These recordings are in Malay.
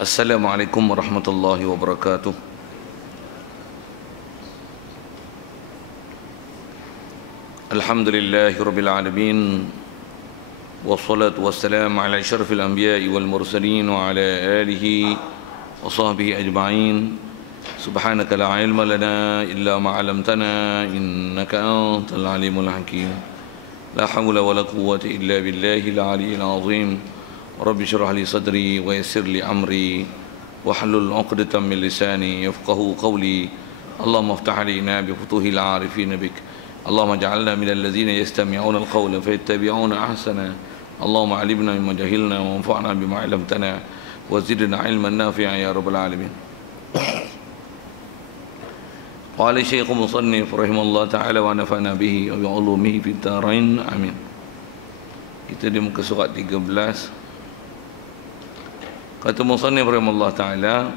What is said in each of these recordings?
Assalamualaikum warahmatullahi wabarakatuh. Alhamdulillahirabbil alamin. Wassalatu wassalamu ala asyrafil anbiya'i wal mursalin wa ala alihi wa sahbihi ajma'in. Subhanaka la ilma lana illa ma 'allamtana innaka antal alimul hakim. La haula wala quwwata illa billahil aliyyil azim. Rabbi syrah li sadri wa yassir li amri wahlul 'uqdatam min lisani yafqahu qawli. Allahumma iftah 'alaina bi futuhil 'arifin bik. Allahumma ij'alna minal ladzina yastami'una al-qawla fayattabi'una ahsana. Allahumma 'allimna mimma jahilna wa anfa'na bima 'allamtana wa zidna 'ilman nafi'an ya rabbal alamin. Qala Syekh Musannif rahimahullah ta'ala wa nafa'na bihi wa bi 'ulumihi fid dharain amin. Kita di muka surat 13. Kata Musannif rahimahullah ta'ala,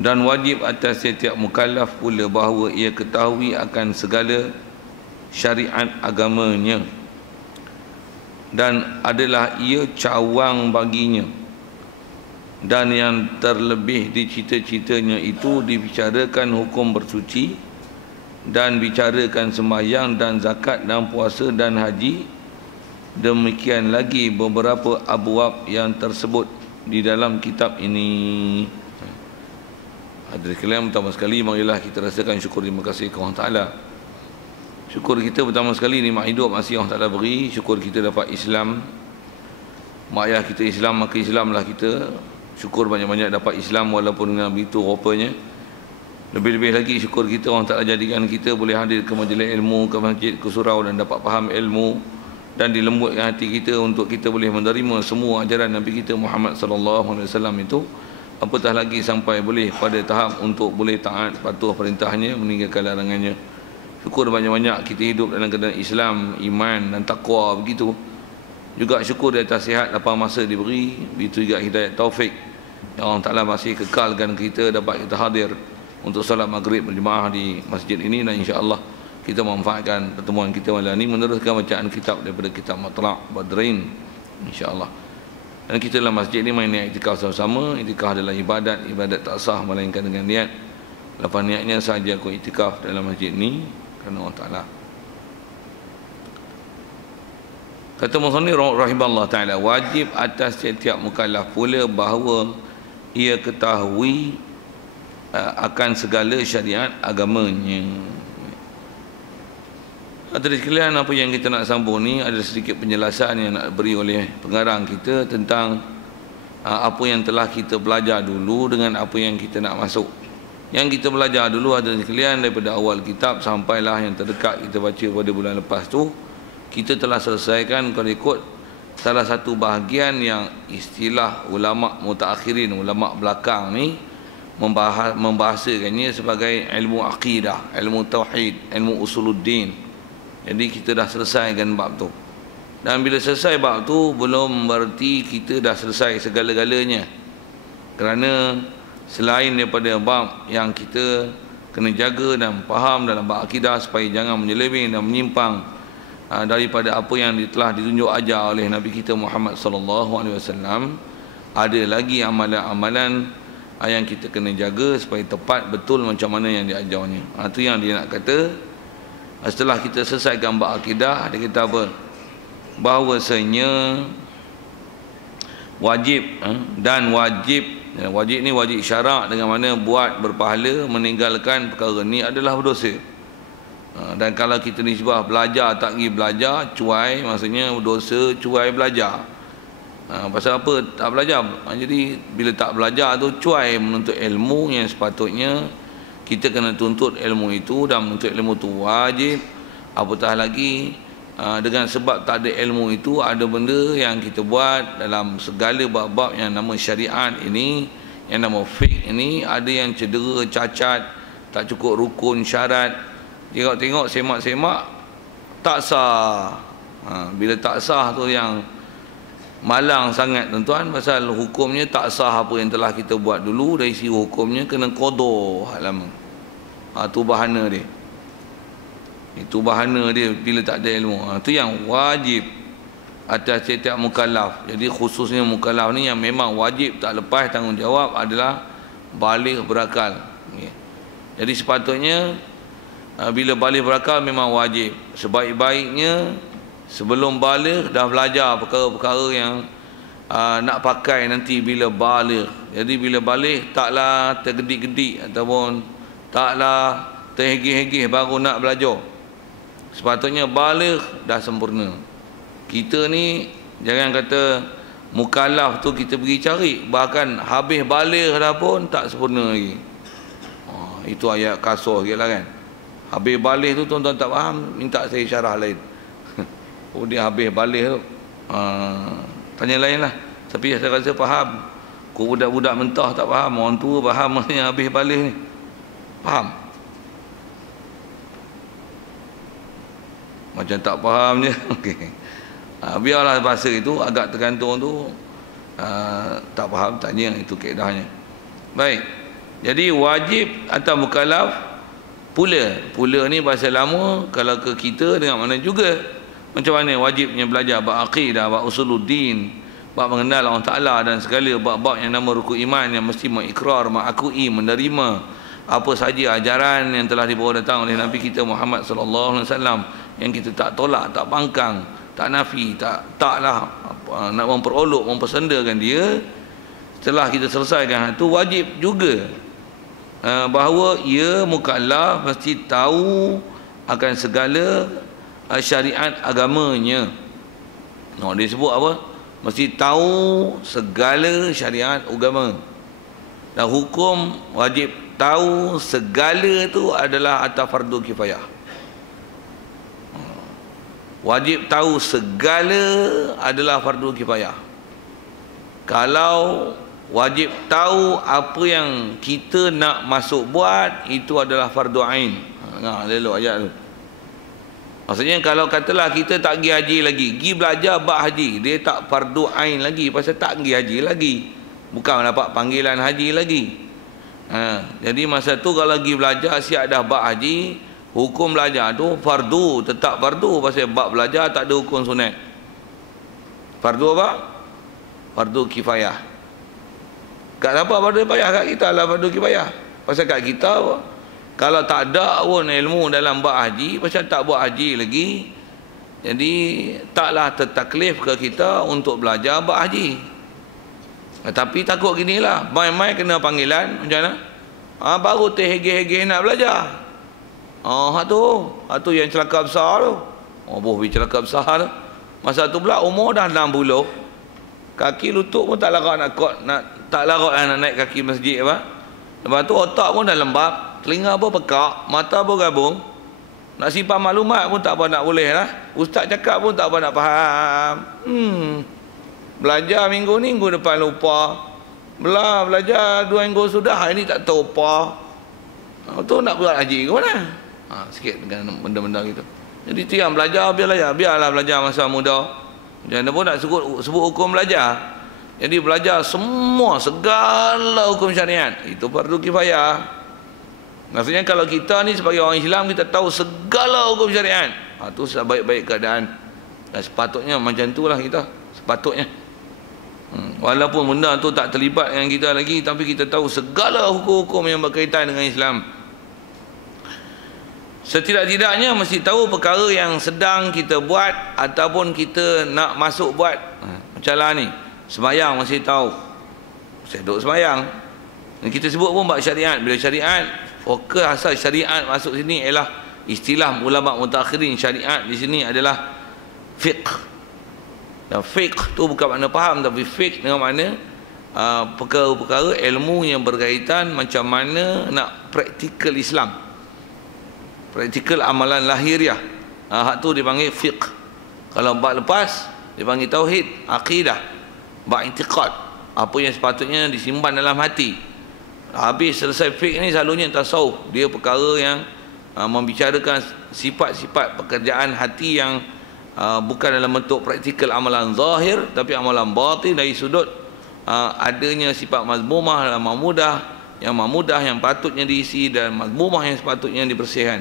dan wajib atas setiap mukallaf pula bahawa ia ketahui akan segala syariat agamanya dan adalah ia cawang baginya, dan yang terlebih di cita-citanya itu dibicarakan hukum bersuci dan bicarakan sembahyang dan zakat dan puasa dan haji. Demikian lagi beberapa abwab yang tersebut di dalam kitab ini. Hadirin sekalian, pertama sekali marilah kita rasakan syukur terima kasih kepada Allah Taala. Syukur kita pertama sekali nikmat hidup masih Allah Taala beri. Syukur kita dapat Islam. Mak ayah kita Islam, maka Islamlah kita. Syukur banyak-banyak dapat Islam walaupun dengan begitu rupanya. Lebih-lebih lagi syukur kita Allah Taala jadikan kita boleh hadir ke majlis ilmu, ke masjid, ke surau dan dapat faham ilmu, dan dilembutkan hati kita untuk kita boleh menerima semua ajaran Nabi kita Muhammad sallallahu alaihi wasallam itu. Apatah lagi sampai boleh pada tahap untuk boleh taat patuh perintahnya, meninggalkan larangannya. Syukur banyak-banyak kita hidup dalam keadaan Islam, iman dan takwa begitu. Juga syukur di atas sihat lapang masa diberi, begitu juga hidayah taufik yang Allah Taala masih kekalkan kita dapat kita hadir untuk solat maghrib berjemaah di masjid ini, dan insya-Allah kita memanfaatkan pertemuan kita malam ini meneruskan bacaan kitab daripada kitab Matla' Badrin insya-Allah. Dan kita dalam masjid ini main niat iktikaf sama-sama. Iktikaf adalah ibadat, ibadat tak sah melainkan dengan niat. Lepas niatnya sahaja aku iktikaf dalam masjid ini kerana Allah Taala. Kata Musannif rahimahullah taala, wajib atas setiap mukallaf pula bahawa ia ketahui akan segala syariat agamanya. Hadirin sekalian, apa yang kita nak sambung ni ada sedikit penjelasan yang nak beri oleh pengarang kita tentang apa yang telah kita belajar dulu dengan apa yang kita nak masuk. Yang kita belajar dulu hadirin sekalian daripada awal kitab sampailah yang terdekat kita baca pada bulan lepas tu, kita telah selesaikan kalau ikut salah satu bahagian yang istilah ulama mutaakhirin, ulama belakang ni membahasakannya sebagai ilmu akidah, ilmu tauhid, ilmu usuluddin. Jadi kita dah selesaikan bab tu. Dan bila selesai bab tu belum berarti kita dah selesai segala-galanya. Kerana selain daripada bab yang kita kena jaga dan faham dalam bab akidah supaya jangan menyeleweng dan menyimpang daripada apa yang telah ditunjuk ajar oleh Nabi kita Muhammad sallallahu alaihi wasallam, ada lagi amalan-amalan yang kita kena jaga supaya tepat betul macam mana yang diajarnya. Itu yang dia nak kata. Setelah kita selesaikan bab akidah, dia kata apa? Bahawasanya wajib dan wajib ni wajib syarak, dengan mana buat berpahala, meninggalkan perkara ni adalah berdosa. Dan kalau kita nisbah belajar tak pergi belajar, cuai, maksudnya berdosa cuai belajar. Pasal apa tak belajar? Jadi bila tak belajar tu cuai menuntut ilmu yang sepatutnya kita kena tuntut ilmu itu, dan menuntut ilmu itu wajib. Apatah lagi dengan sebab tak ada ilmu itu, ada benda yang kita buat dalam segala bab-bab yang nama syariat ini, yang nama fiqh ini, ada yang cedera, cacat, tak cukup rukun, syarat. Tengok-tengok, semak-semak, tak sah. Bila tak sah tu yang malang sangat tuan-tuan, pasal hukumnya tak sah apa yang telah kita buat dulu. Dari sisi hukumnya kena qada lama. Itu bahana dia. Itu bahana dia bila tak ada ilmu. Itu yang wajib. atas setiap mukallaf. Jadi khususnya mukallaf ni yang memang wajib tak lepas tanggungjawab adalah baligh berakal. Jadi sepatutnya bila baligh berakal memang wajib. Sebaik-baiknya sebelum baligh dah belajar perkara-perkara yang nak pakai nanti bila baligh. Jadi bila baligh taklah tergedik-gedik ataupun taklah terhegih-hegih baru nak belajar. Sepatutnya baligh dah sempurna. Kita ni jangan kata mukallaf tu kita pergi cari, bahkan habis baligh dah pun tak sempurna lagi. Itu ayat kasar sikitlah kan. Habis baligh tu tuan-tuan tak faham, minta saya syarah lain. Oh dia habis baligh tu. Tanya lain lah. Tapi saya rasa faham. Kau budak-budak mentah tak faham. Orang tua faham yang habis baligh ni. Faham? Macam tak faham je. Okey. Biarlah bahasa itu agak tergantung tu. Tak faham tanya, itu kaedahnya. Baik. Jadi wajib atau mukallaf pula. Pula ni bahasa lama, kalau ke kita dengan mana juga. Macam mana wajibnya belajar bab akidah, bab usuluddin, bab mengenal Allah Ta'ala dan segala bab-bab yang nama rukun iman yang mesti mengikrar, mengakui, menerima apa saja ajaran yang telah dibawa datang oleh Nabi kita Muhammad sallallahu alaihi wasallam, yang kita tak tolak, tak bangkang, tak nafi, taklah nak memperolok, mempersendakan dia. Setelah kita selesaikan itu, wajib juga bahawa ia mukallaf mesti tahu akan segala syariat agamanya. Dia sebut apa? Mesti tahu segala syariat agama. Dan hukum wajib tahu segala tu adalah atas fardu kifayah. Wajib tahu segala adalah fardu kifayah. Kalau wajib tahu apa yang kita nak masuk buat, itu adalah fardu ain. Lelok ayat tu. Maksudnya kalau katalah kita tak pergi haji lagi, pergi belajar bab haji, dia tak fardu ain lagi pasal tak pergi haji lagi, bukan dapat panggilan haji lagi. Jadi masa tu kalau pergi belajar siap dah bab haji, hukum belajar tu fardu, tetap fardu pasal bab belajar tak ada hukum sunat. Fardu apa? Fardu kifayah. Kat siapa fardu kifayah? Kat kita lah fardu kifayah. Pasal kat kita kalau tak ada pun ilmu dalam bab haji, pasal tak buat haji lagi, jadi taklah tertaklif ke kita untuk belajar bab haji. Tapi takut ginilah, main-main kena panggilan macam mana? Baru terhegeh-hegeh nak belajar. Tu yang celaka besar tu. Boh celaka besar tu. Masa tu pula umur dah 60. Kaki lutut pun tak larat nak naik kaki masjid apa. Lepas tu otak pun dah lembab, telinga pun pekak, mata pun gabung. Nak simpan maklumat pun tak apa nak boleh lah. Ustaz cakap pun tak apa nak faham. Belajar minggu depan lupa. Belajar 2 minggu sudah, hari ni tak tahu apa. Tu nak buat haji ke mana? Sikit dengan benda-benda gitu. Jadi tu yang belajar, biarlah belajar masa muda. Jangan pun nak sebut hukum belajar. Jadi belajar semua, segala hukum syariat, itu fardu kifayah. Maksudnya kalau kita ni sebagai orang Islam, kita tahu segala hukum syariat, itu sebaik-baik keadaan. Dan sepatutnya macam itulah kita, sepatutnya. Walaupun benda tu tak terlibat dengan kita lagi, tapi kita tahu segala hukum-hukum yang berkaitan dengan Islam. Setidak-tidaknya mesti tahu perkara yang sedang kita buat ataupun kita nak masuk buat. Macam lah ni, sembahyang mesti tahu. Saya duduk sembahyang. Kita sebut pun bab syariat. Bila syariat, fokus asal syariat masuk sini ialah istilah ulama mutakhirin. Syariat di sini adalah fiqh. Dan fiqh tu bukan makna faham, tapi fiqh dengan makna perkara-perkara ilmu yang berkaitan macam mana nak praktikal Islam, praktikal amalan lahiriah. Hak tu dipanggil fiqh. Kalau bab lepas dipanggil tauhid, akidah, bab i'tiqad, apa yang sepatutnya disimpan dalam hati. Habis selesai fiqh ni selalunya tasawuf. Dia perkara yang membicarakan sifat-sifat pekerjaan hati yang bukan dalam bentuk praktikal amalan zahir, tapi amalan batin dari sudut adanya sifat mazmumah dan mahmudah, yang patutnya diisi dan mazmumah yang sepatutnya dibersihkan.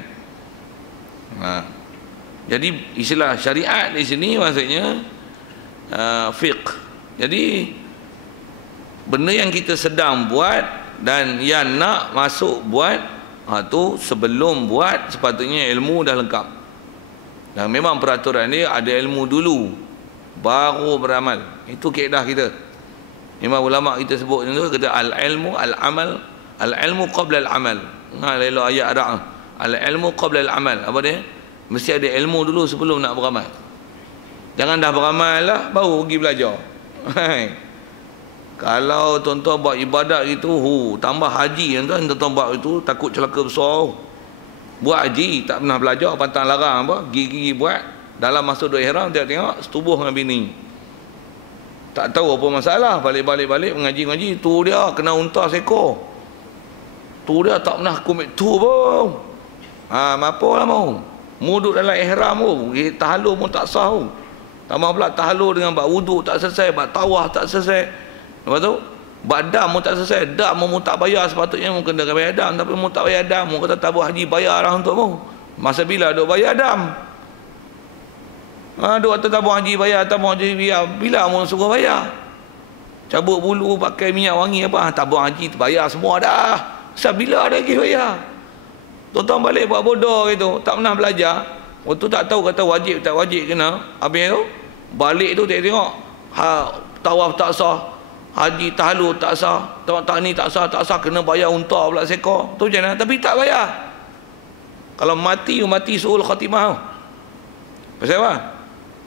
Jadi istilah syariat di sini maksudnya fiqh. Jadi benda yang kita sedang buat dan yang nak masuk buat, tu sebelum buat sepatutnya ilmu dah lengkap. Dan memang peraturan ni ada ilmu dulu baru beramal. Itu kaedah kita. Memang ulama kita sebut tu, kata al-ilmu al-amal, al-ilmu qabla al-amal. Elok ayat Arab. Al-ilmu qabla al-amal. Apa dia? Mesti ada ilmu dulu sebelum nak beramal. Jangan dah beramal lah baru pergi belajar. Kalau tuan-tuan buat ibadat gitu, tambah haji tuan-tuan buat itu takut celaka besar. Buat haji tak pernah belajar, pantang larang apa, gigi buat, dalam masuk duk ihram tengok setubuh dengan bini. Tak tahu apa masalah, balik mengaji, tu dia kena unta seekor. Tu dia tak pernah komit tu pun. Apa lah mau? Muduk dalam ihram pun, tahalul pun tak sah pun. Tambah pula tahalul dengan bak wuduk tak selesai, bak tawah tak selesai. Lepas tu, bak dam pun tak selesai. Dam mu tak bayar, sepatutnya mu kena bayar dam, tapi mu tak bayar dam. Mu kata tabur haji bayar lah untuk mu. Masa bila duk bayar dam? Duk kata tabur haji bayar, tabur haji bayar. Bila mu suruh bayar? Cabut bulu, pakai minyak wangi apa? Tabur haji bayar semua dah. Bila ada lagi bayar? Tuan-tuan balik buat bodoh gitu, tak pernah belajar. Waktu tak tahu kata wajib tak wajib kena. Habis tu balik tu tengok tawaf tak sah, haji tahalul tak sah, tak ni tak sah, kena bayar unta pula seekor. Tu macam mana? Tapi tak bayar. Kalau mati suul khatimah. Pasal apa?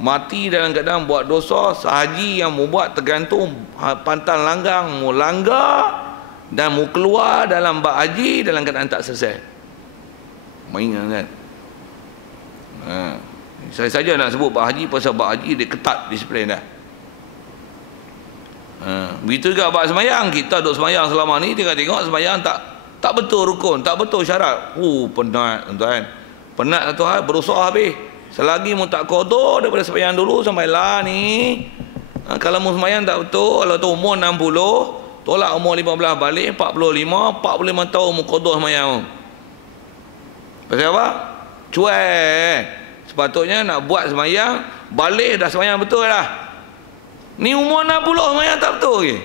Mati dalam keadaan buat dosa, sehaji yang mu buat tergantung pantang langgang mu langgar dan mu keluar dalam bab haji dalam keadaan tak selesai. Mainan kan. Saya saja nak sebut bab haji, pasal bab haji dia ketat disiplin dah. Begitu juga bab semayang. Kita duduk semayang selama ni, tengok semayang tak betul rukun, tak betul syarat. Penat tuan-tuan. Penat satu hal, berusaha habis. Selagi mu tak qada daripada semayang dulu sampai lah ni. Kalau mu semayang tak betul, kalau tu umur 60, tolak umur 15 balik, 45 tahun mu qada semayang mu. Pasal apa? Cuai. Sepatutnya nak buat semayang, balik dah semayang betul lah. Ni umur 60 semayang tak betul lagi.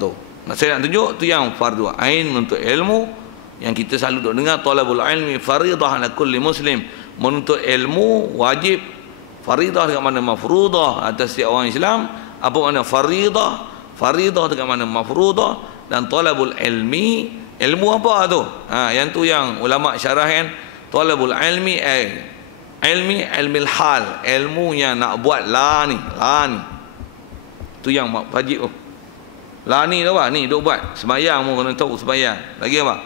Tu. Saya nak tunjuk tu yang fardu ain untuk ilmu yang kita selalu duk dengar, talabul ilmi faridah ala kulli muslim. Menuntut ilmu wajib, faridah dengan mana mafrudah atas setiap orang Islam. Apa makna faridah? Faridah dengan mana mafrudah. Dan talabul ilmi, ilmu apa tu? Yang tu yang ulama syarah kan, talabul ilmi ilmil hal, ilmu yang nak buat lah ni. Tu yang wajib tu. Lah ni tu apa? Ni duk buat semayang mu kena tahu semayang. Lagi apa?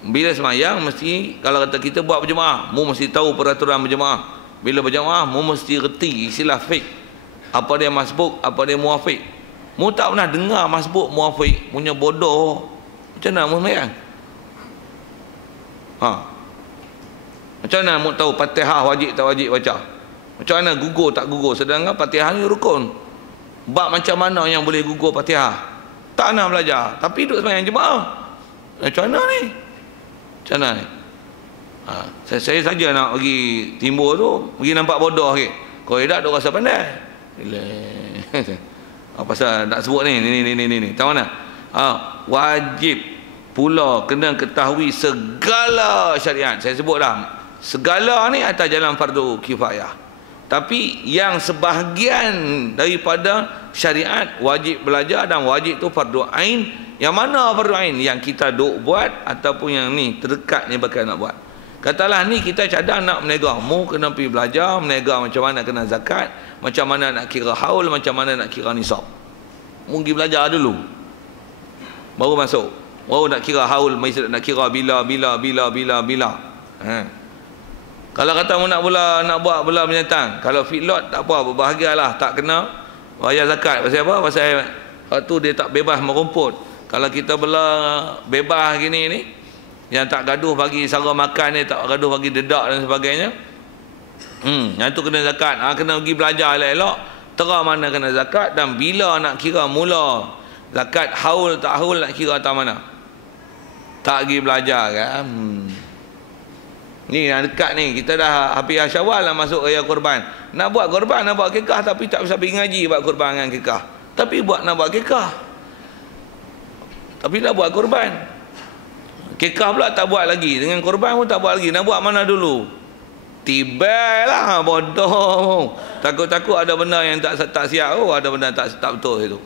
Bila semayang mesti, kalau kata kita buat berjemaah, mu mesti tahu peraturan berjemaah. Bila berjemaah mu mesti reti istilah fiqh. Apa dia masbuk, apa dia muafiq. Mu tak pernah dengar masbuk muafiq, punya bodoh. Macam mana mu semayang? Macam mana mu tahu Fatihah wajib tak wajib baca? Macam mana gugur tak gugur? Sedangkan Fatihah ni rukun. Bab macam mana yang boleh gugur Fatihah? Tak nak belajar, tapi duduk semayang jemaah. Macam mana ni? Macam mana ni? Saya saja nak pergi timbul tu, pergi nampak bodoh ke. Kau tak duk rasa pandai. Pasal nak sebut ni. Tahu mana? Wajib pula kena ketahui segala syariat. Saya sebut dah, segala ni atas jalan fardu kifayah. Tapi yang sebahagian daripada syariat wajib belajar dan wajib tu fardu ain. Yang mana fardu ain? Yang kita duk buat ataupun yang ni terdekat ni bakal nak buat. Katalah ni kita cadang nak menegah, mu kena pergi belajar menegah macam mana kena zakat, macam mana nak kira haul, macam mana nak kira nisab. Mu pergi belajar dulu, baru masuk. Baru nak kira haul, nak kira bila. Kalau kata mu nak buat bola binatang, kalau feedlot tak apa, berbahagialah, tak kena bayar zakat. Pasal apa? Pasal waktu dia tak bebas merumput. Kalau kita bela bebas gini ni, yang tak gaduh bagi sara makan ni, tak gaduh bagi dedak dan sebagainya, yang tu kena zakat. Kena pergi belajar elok-elok terang mana kena zakat dan bila nak kira mula zakat, haul tak haul nak kira atas mana. Tak pergi belajar kan. Ni yang dekat ni, kita dah habis Syawal lah masuk raya korban. Nak buat korban, nak buat kekah, tapi tak bisa pergi ngaji buat korban dengan kekah. Tapi nak buat kekah. Tapi nak buat korban. Kekah pula tak buat lagi, dengan korban pun tak buat lagi. Nak buat mana dulu? Tibai lah, bodoh. Takut-takut ada benda yang tak siap. Oh, ada benda tak betul itu.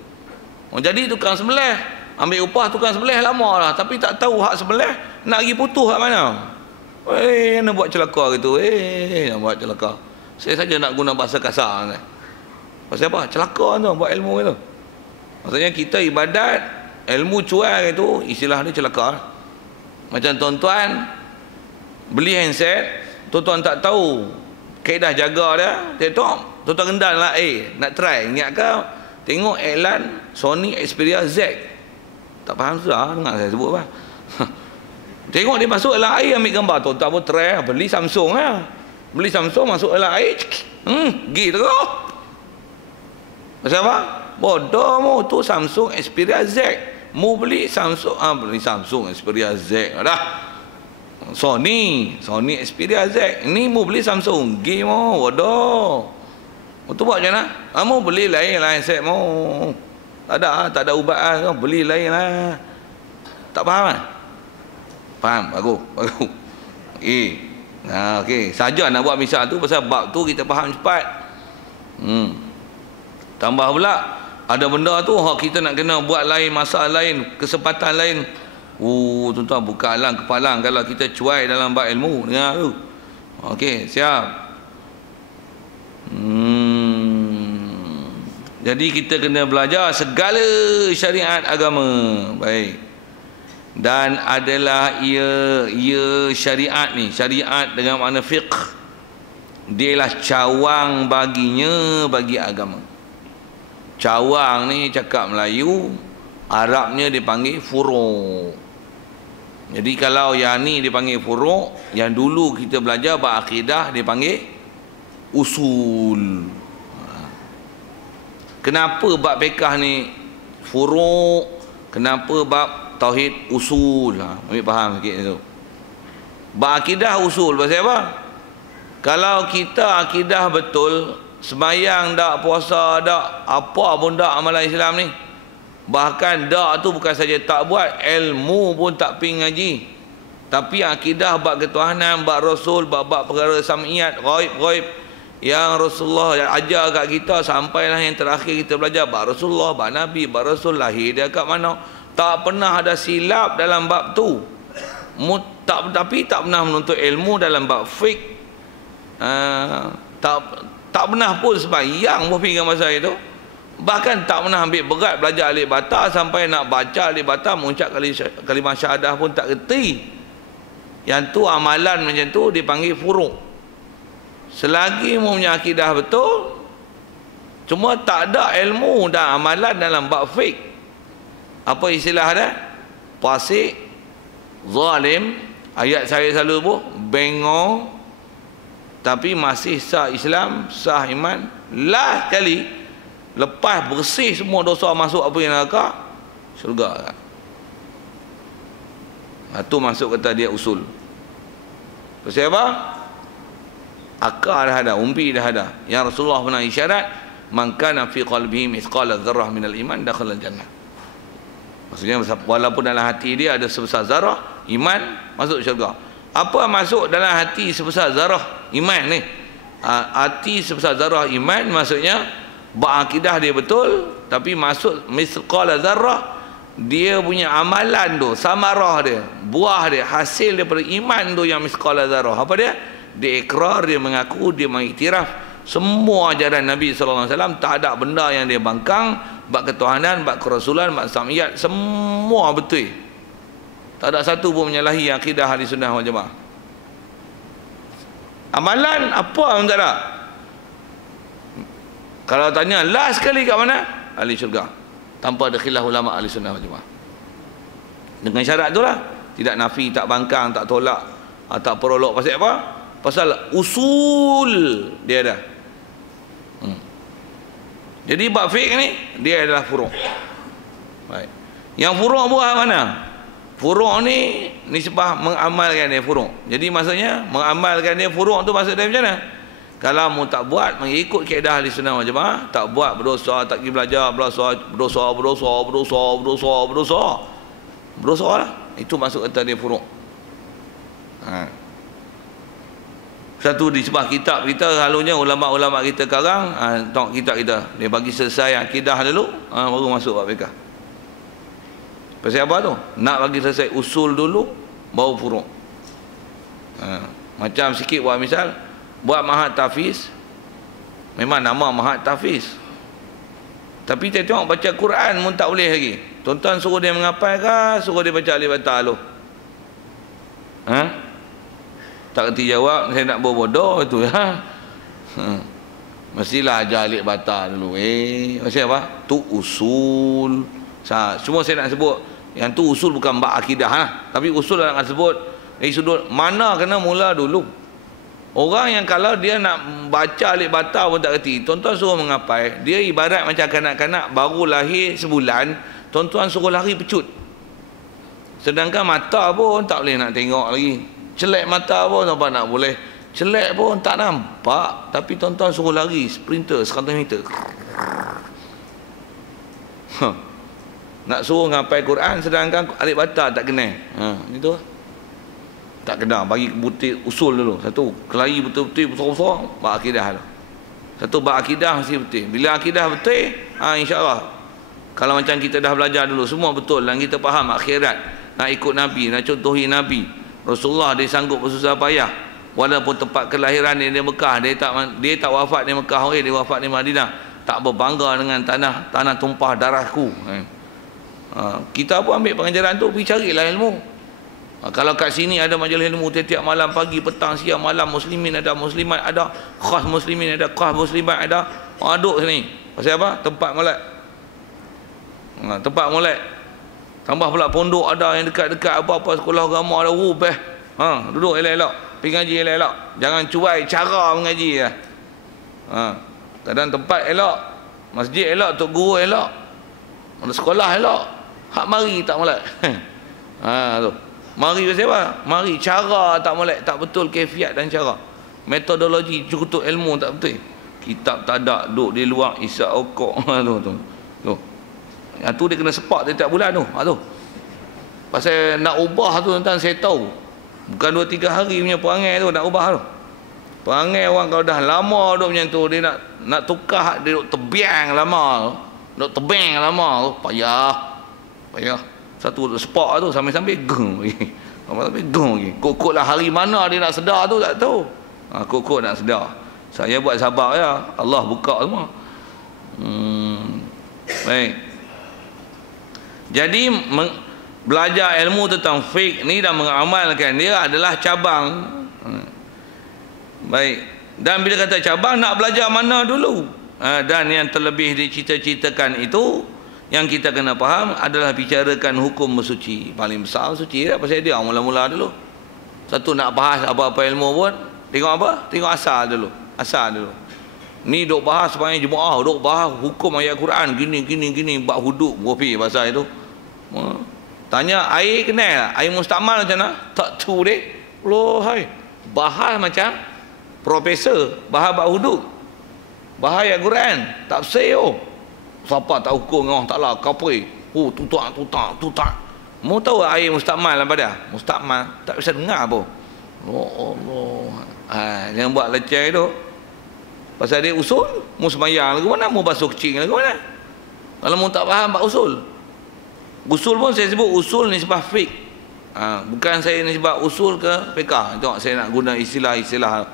Jadi tukang sembelih, ambil upah tukang sembelih lama lah, tapi tak tahu hak sembelih nak pergi putus kat mana. Nak buat celaka gitu. Nak buat celaka. Saya saja nak guna bahasa kasar kan. Pasal apa? Celaka tu buat ilmu itu. Maksudnya kita ibadat, ilmu cuai itu, istilah dia celaka. Macam tuan-tuan beli handset, tuan-tuan tak tahu kaedah jaga dia, tengok tuan-tuan kendal lah, nak try, ingat ke? Tengok iklan Sony Xperia Z. Tak faham sudah, dengar saya sebut apa. Tengok dia masuk dalam air, ambil gambar, tuan-tuan pun try, beli Samsung lah. Beli Samsung, masuk dalam air, pergi terus. Pasal apa? Bodoh mu, tu Samsung Xperia Z. Mu beli Samsung, beli Samsung Xperia Z dah. Sony Xperia Z. Ini mu beli Samsung, pergi mu, bodoh. Tu buat macam mana? Mu beli lain lah handset mu. Tak ada ubat lah, beli lain lah. Tak faham kan? Faham? Bagus. Okey. Saja nak buat misal tu, pasal bab tu kita faham cepat. Tambah pula ada benda tu kita nak kena buat lain, masalah lain, kesempatan lain. Tuan-tuan buka alang kepala kalau kita cuai dalam bab ilmu. Dengar tu. Okey, siap. Jadi kita kena belajar segala syariat agama. Baik. Dan adalah ia syariat ni, syariat dengan makna fiqh, dialah cawang baginya bagi agama. Cawang ni cakap Melayu, Arabnya dipanggil furu'. Jadi kalau yang ni dipanggil furu', yang dulu kita belajar bab akidah dipanggil usul. Kenapa bab fiqh ni furu', kenapa bab tauhid usul? Ambil faham sikit tu. Bab akidah usul pasal apa? Kalau kita akidah betul, sembahyang dak, puasa dak, apa pun dak amalan Islam ni, bahkan dak tu bukan saja tak buat, ilmu pun tak pergi ngaji, tapi akidah bab ketuhanan, bab rasul, bab perkara sam'iyat, ghaib yang Rasulullah ajar kat kita, sampailah yang terakhir kita belajar bab Rasulullah, bab Nabi, bab Rasul, lahir dia kat mana, tak pernah ada silap dalam bab tu. Tapi tak pernah menuntut ilmu dalam bab fiqh. Tak pernah pun sembahyang berfikir masa itu. Bahkan tak pernah ambil berat belajar alif bata, sampai nak baca alif bata, mengucap kalimah syahadah pun tak kerti. Yang tu amalan macam tu dipanggil furu'. Selagi punya akidah betul, cuma tak ada ilmu dan amalan dalam bab fiqh. Apa istilah dia? Fasik, zalim, ayat saya selalu sebut, bengong, tapi masih sah Islam, sah iman. Last kali lepas bersih semua dosa, masuk apa yang neraka, syurga. Itu masuk kata dia usul. Pasal apa? Akal dah ada, umpi dah ada. Yang Rasulullah pernah isyarat, man kana fi qalbihi mithqala dzarrah minal iman dakhala al-jannah. Maksudnya walaupun dalam hati dia ada sebesar zarah iman, masuk syurga. Apa masuk dalam hati sebesar zarah iman ni? Hati sebesar zarah iman maksudnya berakidah dia betul, tapi masuk mithqala dzarrah, dia punya amalan tu, samarah dia, buah dia, hasil daripada iman tu yang mithqala dzarrah. Apa dia? Dia ikrar, dia mengaku, dia mengiktiraf semua ajaran Nabi SAW. Tak ada benda yang dia bangkang, bab ketuhanan, bab kerasulan, bab sam'iyat, semua betul. Tak ada satu pun menyalahi akidah ahli sunnah wal jamaah. Amalan apa pun tak ada. Kalau tanya last sekali kat mana? Ahli syurga. Tanpa ada khilaf ulama ahli sunnah wal jamaah. Dengan syarat itulah, tidak nafi, tak bangkang, tak tolak, tak perolok. Pasal apa? Pasal usul dia ada. Jadi bab fiqh ni dia adalah furu'. Baik. Yang furu' buah mana? Furu' ni nisbah mengamalkan dia furu'. Jadi maksudnya mengamalkan dia furu' tu maksud dia macam mana? Kalau mu tak buat mengikut kaedah ahli sunnah wal jamaah, tak buat berdosa, tak pergi belajar berdosa lah. Itu masuk kata dia furu'. Satu di sebelah kitab kita, selalunya ulama-ulama kita sekarang, tengok kitab kita, dia bagi selesai akidah dulu, baru masuk bab fiqh. Pasal apa tu? Nak bagi selesai usul dulu, baru furu'. Macam sikit buat misal, buat mahat tahfiz, memang nama mahat tahfiz. Tapi kita tengok baca Quran pun tak boleh lagi. Tuan-tuan suruh dia menghafal ke, suruh dia baca alif bata lu? Tak kerti jawab, saya nak berbodoh itu ya. Mestilah ajar alif bata dulu. Maksudnya apa? Tu usul. Cuma saya nak sebut yang tu usul bukan bab akidah lah. Tapi usul nak sebut dari sudut mana kena mula dulu. Orang yang kalau dia nak baca alif bata pun tak kerti, tuan-tuan suruh mengapai, dia ibarat macam kanak-kanak baru lahir sebulan, tuan-tuan suruh lari pecut. Sedangkan mata pun tak boleh nak tengok lagi. Celek mata pun apa nak boleh. Celek pun tak nampak. Tapi tuan-tuan suruh lari sprinter 100 meter. Nak suruh ngapai Quran sedangkan alif bata tak kena. Itu tak kena. Bagi butir usul dulu. Satu, kelahi betul-betul besar-besar, bab akidah lah. Satu, bab akidah mesti betul. Bila akidah betul, insya-Allah. Kalau macam kita dah belajar dulu semua betul dan kita faham akhirat, nak ikut Nabi, nak contohi Nabi. Rasulullah dia sanggup bersusah payah walaupun tempat kelahiran dia di Mekah, dia tak wafat di Mekah, dia wafat di Madinah. Tak berbangga dengan tanah tumpah darahku. Kita pun ambil pengajaran tu, pergi carilah ilmu. Kalau kat sini ada majlis ilmu tiap malam, pagi, petang, siang, malam, muslimin ada, muslimat ada, khas muslimin ada, khas muslimat ada, aduk sini. Pasal apa? Tempat molek. Tempat molek. Tambah pula pondok ada yang dekat-dekat, apa-apa sekolah agama ada, best. Duduk elok-elok, pergi ngaji elok-elok. Jangan cuai cara mengaji lah. Kadang tempat elok, masjid elok, tok guru elok, sekolah elok, hak mari tak molek. Tu. Mari pasal apa? Mari cara tak molek, tak betul kefiat dan cara. Metodologi cukup ilmu tak betul. Kitab tak ada, duduk di luar isap okok. Tu. Yang tu dia kena sepak tiap bulan tu. Tu. Pasal nak ubah tu tuan-tuan saya tahu. Bukan 2-3 hari punya perangai tu nak ubah tu. Perangai orang kalau dah lama duduk macam tu, dia nak tukar, dia duduk tebiang lama. Duduk tebing lama tu, payah. Satu sepak tu sambil-sambil geng lagi. Sambil geng lagi. Kok lah hari mana dia nak sedar tu tak tahu. Kok nak sedar. Saya buat sabar ya. Allah buka semua. Baik. Jadi belajar ilmu tentang fiqh ni dan mengamalkan dia adalah cabang. Baik. Dan bila kata cabang, nak belajar mana dulu? Dan yang terlebih dicita-citakan itu, yang kita kena faham adalah bicarakan hukum bersuci. Paling besar suci tak? Pasal dia mula-mula dulu. Satu, nak bahas apa-apa ilmu pun, tengok apa? Tengok asal dulu. Ni duk bahas sepanjang Jumaat, duk bahas hukum ayat Quran, gini, bab hudud, gopi pasal itu. Tanya air kenal tak? Air mustakmal macam mana? Tak tahu dek. Loh hai. Bahas macam profesor, bahas bab hudud. Bahas ayat Quran, tak bersih. Siapa tak hukum orang tak lah kapri. Tutak. Mau tahu air mustakmal apa dia? Mustakmal tak bisa dengar apa. Allah. Yang buat leceh tu. Pasal dia usul, mu sembahyang lagu mana, mu basuh kecing lagu mana. Kalau mu tak faham bab usul. Usul pun saya sebut usul nisbah fiqh. Bukan saya nisbah usul ke fiqh. Tengok saya nak guna istilah-istilah.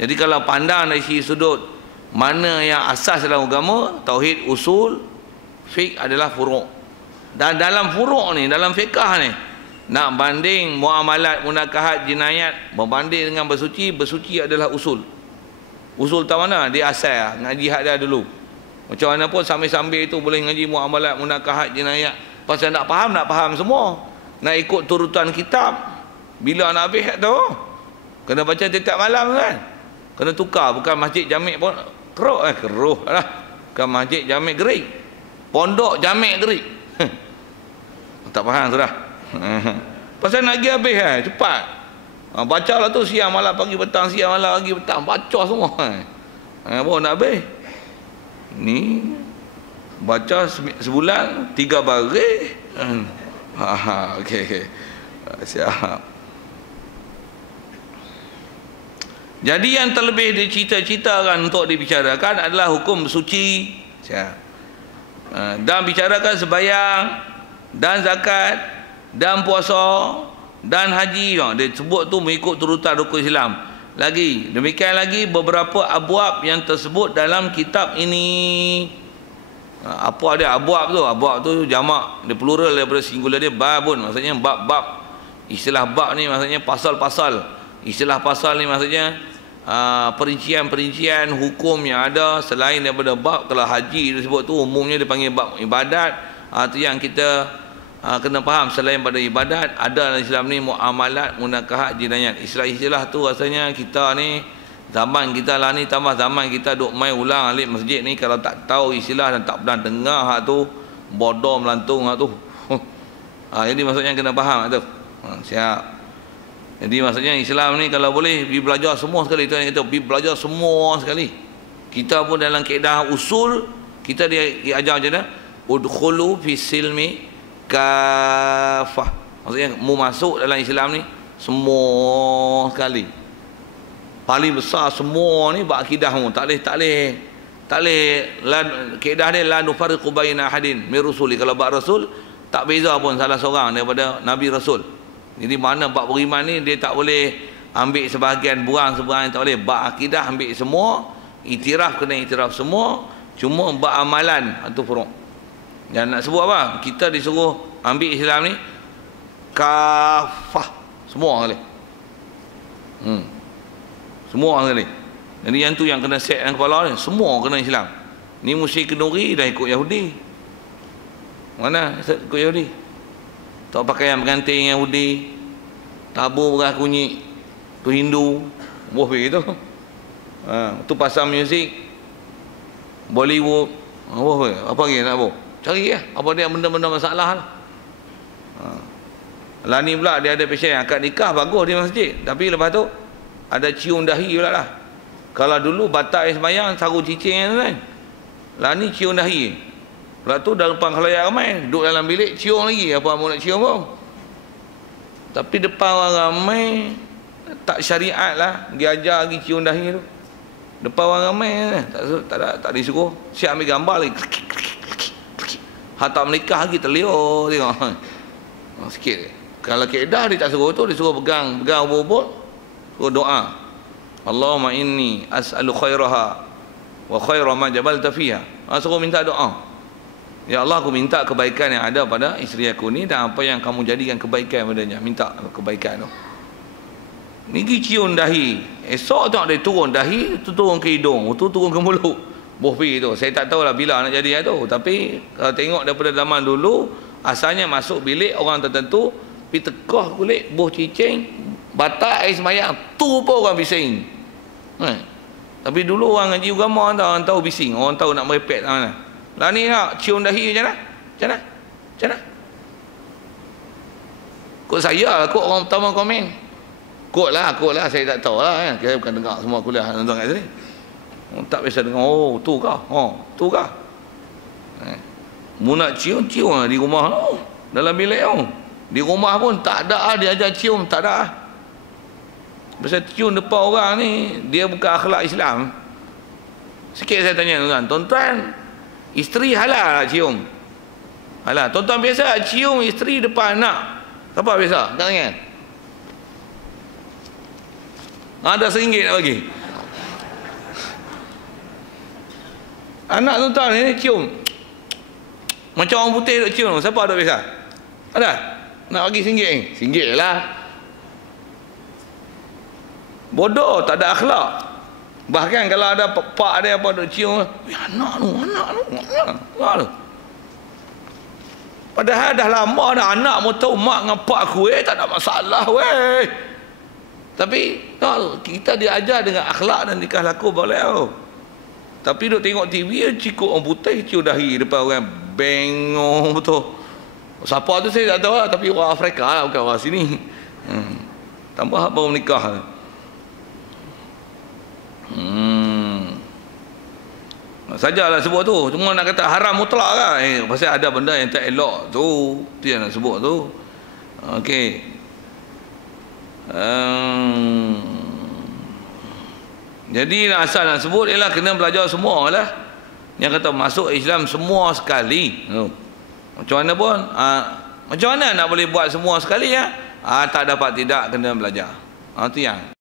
Jadi kalau pandang dari sudut mana yang asas dalam agama, tauhid, usul, fiqh adalah furu'. Dan dalam furu' ni, dalam fiqh ni, nak banding muamalat, munakahat, jinayat, berbanding dengan bersuci adalah usul. Usul tak mana? Dia asal, ngaji hak dia dulu. Macam mana pun sambil-sambil itu boleh ngaji muamalat, munakahat, jinayat. Pasal nak faham semua. Nak ikut turutan kitab. Bila nak habis tu? Kena baca tiap malam kan? Kena tukar, bukan masjid jamik pun keruh lah. Bukan masjid jamik gerik, pondok jamik gerik. Tak faham sudah. Pasal nak pergi habis cepat. Baca lah tu siang malam pagi petang, siang malam pagi petang, baca semua. Baru nak habis. Ni baca sebulan 3 baris. Okey. Siap. Jadi yang terlebih dicita-citakan untuk dibicarakan adalah hukum suci. Dan bicarakan sembahyang, dan zakat, dan puasa, dan haji. Dia sebut tu mengikut turutan rukun Islam. Lagi, demikian lagi beberapa abwab yang tersebut dalam kitab ini. Apa dia abwab tu? Abwab tu jamak, dia plural daripada singular dia babun. Maksudnya bab-bab. Istilah bab ni maksudnya pasal-pasal. Istilah pasal ni maksudnya perincian-perincian hukum yang ada selain daripada bab. Kalau haji disebut tu umumnya dipanggil bab ibadat. Itu yang kita kena faham. Selain pada ibadat, ada dalam Islam ni muamalat, munakahat, jinayat. Istilah-istilah tu rasanya kita ni zaman kita lah ni tambah zaman kita duk main ulang alik masjid ni, kalau tak tahu istilah dan tak pernah dengar hak tu, bodoh melantung hak tu. Jadi maksudnya kena faham hak tu. Siap. Jadi maksudnya Islam ni kalau boleh pergi belajar semua sekali. Tuan kata pergi belajar semua sekali. Kita pun dalam kaedah usul kita diajar macam mana? Udkhulu fi silmi kafah. Maksudnya mu masuk dalam Islam ni semua sekali. Paling besar semua ni bab akidah mu. Tak boleh kaedah dia la nufarriqu baina ahadin min rusuli. Kalau bab rasul tak beza pun salah seorang daripada nabi rasul. Jadi mana bab beriman ni dia tak boleh ambil sebahagian, buang sebahagian, tak boleh. Bab akidah ambil semua, iktiraf kena iktiraf semua, cuma bab amalan itu furuk. Dan nak sebut apa? Kita disuruh ambil Islam ni kafah, semua kali. Semua kali. Jadi yang tu yang kena set dalam kepala ni, semua kena Islam. Ni musyrik kenduri dah ikut Yahudi. Mana ikut Yahudi? Tak pakaian berganting Yahudi, tabur beras kunyit tu Hindu, boh begitu. Tu pasal muzik Bollywood, boh apa lagi nak boh? Cari apa dia benda-benda masalah lah. Lah ni pula dia ada pasien akad nikah bagus di masjid, tapi lepas tu ada cium dahi pula lah. Kalau dulu batal sembahyang sarung cicing kan. Lah ni cium dahi. Lepas tu dalam depan khalayak ramai, duduk dalam bilik cium lagi, apa mau nak cium pun. Tapi depan orang ramai tak syariat lah, dia ajar lagi cium dahi tu. Depan orang ramai tak disuruh. Siap ambil gambar lagi. Hatta menikah lagi terliur tengok. Sikit. Kalau kaedah dia tak suruh tu, dia suruh pegang ubur-ubur, suruh doa. Allahumma inni as'alu khairaha wa khaira ma jabalta fiha. Suruh minta doa. Ya Allah, aku minta kebaikan yang ada pada isteri aku ni dan apa yang kamu jadikan kebaikan padanya. Minta kebaikan tu. Ni cium dahi. Esok tak dia turun dahi, tu turun ke hidung, tu turun ke mulut. Boh pi tu. Saya tak tahulah bila nak jadi tu. Tapi kalau tengok daripada zaman dulu, asalnya masuk bilik orang tertentu, pi tekah kulit, boh cicing, batal air sembahyang, tu pun orang bising. Tapi dulu orang ngaji agama orang tahu bising, orang tahu nak merepek tak mana. Lah ni nak cium dahi macam mana? Macam mana? Kok saya lah, kok orang pertama komen. Kok lah, saya tak tahu lah kan. Kita bukan dengar semua kuliah nonton kat sini. Tak biasa dengar, tu kah? Mu nak cium lah di rumah tu. Dalam bilik tu. Di rumah pun tak ada dia ajar cium, tak ada. Pasal cium depan orang ni, dia bukan akhlak Islam. Sikit saya tanya tuan-tuan, isteri halal lah cium? Halal. Tuan-tuan biasa cium isteri depan anak? Siapa biasa? Tak ingat? Ada RM1 nak bagi. Anak tuan-tuan ni cium macam orang putih duk cium. Siapa ada biasa? Ada? Nak bagi RM1 ni? RM1 lah. Bodoh, tak ada akhlak. Bahkan kalau ada pak dia apa duk cium, anak tu. Padahal dah lama dah anak mu tahu mak dengan pak aku tak ada masalah weh. Tapi kita diajar dengan akhlak dan nikah laku boleh. Tapi duk tengok TV cikuk orang putih cium dahi depan orang, bengong betul. Siapa tu saya tak tahu lah, tapi orang Afrika lah, bukan orang sini. Tambah baru menikah. Sajalah sebut tu. Cuma nak kata haram mutlak lah. Pasal ada benda yang tak elok tu. Tu yang nak sebut tu. Okey. Jadi asal nak sebut ialah kena belajar semua lah. Yang kata masuk Islam semua sekali. Macam mana pun, macam mana nak boleh buat semua sekali ya? Tak dapat tidak, kena belajar. Itu yang